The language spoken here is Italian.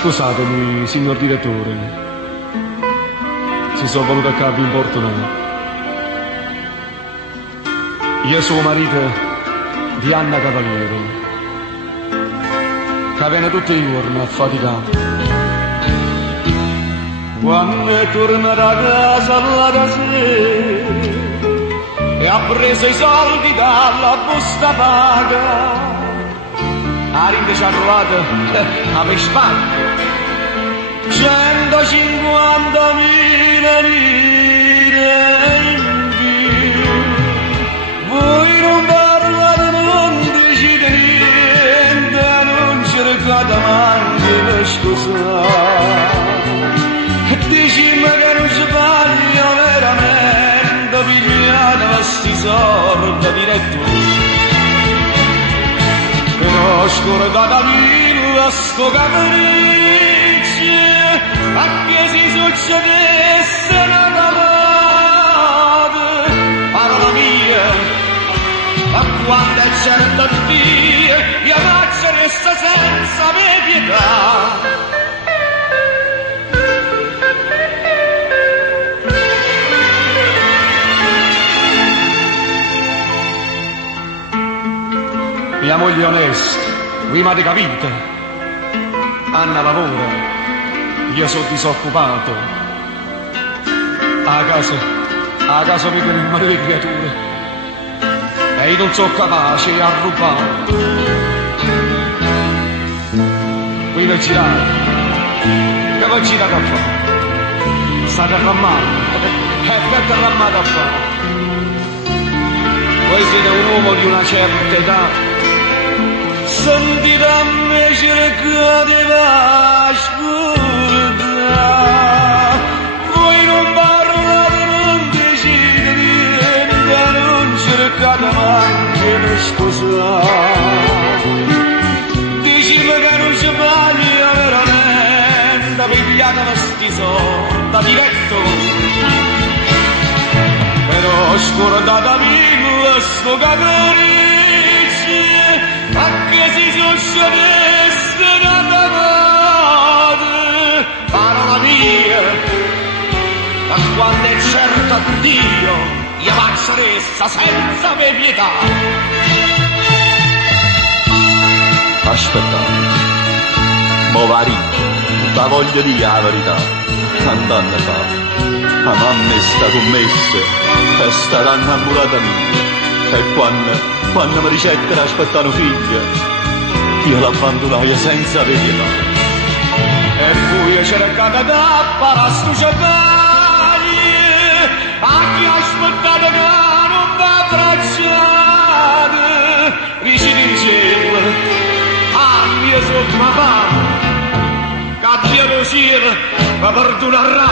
Scusatemi, signor direttore, se sono venuto a casa vi importunare. Io sono marito di Anna Cavaliere, che viene tutti i giorni affaticato. Quando è tornata a casa la sera e ha preso i soldi dalla busta paga, la rinde ci ha trovato a Vespaglio 150.000 lire in più. Voi non parlate, non decide niente, non cercate manche per scusare. Dicimi che non sbaglio veramente, pigliate questi sordi direttori. Però scordatevi a sto capriccio, a che si succedesse una calamata. Parola mia, ma quando è certo Dio, io faccio resta senza pietà. Mia moglie è onesta, voi mi avete capito? Anna lavora, io sono disoccupato. A casa vivono in mare le creature e io non sono capace a rubare. Voi mi girate, che vi girate a fare? State arrammando, e per arrammate a fare? Voi siete un uomo di una certa età. Sentite a me cercate l'ascolta, voi non parlate, non decide niente, non cercate manche per scusare. Dicimi che non sbaglia veramente, pigliate questi soldi diretto. Però scordatevi questo capriccio, a che si succedesse una calamata. Parola mia, ma quando è certo a Dio, io faccio resta senza pietà. Aspettate, mo vari, la voglio dire la verità. Tant'anni fa, la mamma è stata commessa, è stata innamorata mia. E quando mi ricettero aspettano figlia, io l'abbandonai senza pietà. E poi cercate da parasto cercare, a chi aspettate che non va abbracciate. Dici diceva, a mia sotto ma fa, che Dio lo sia, ma perdonarà.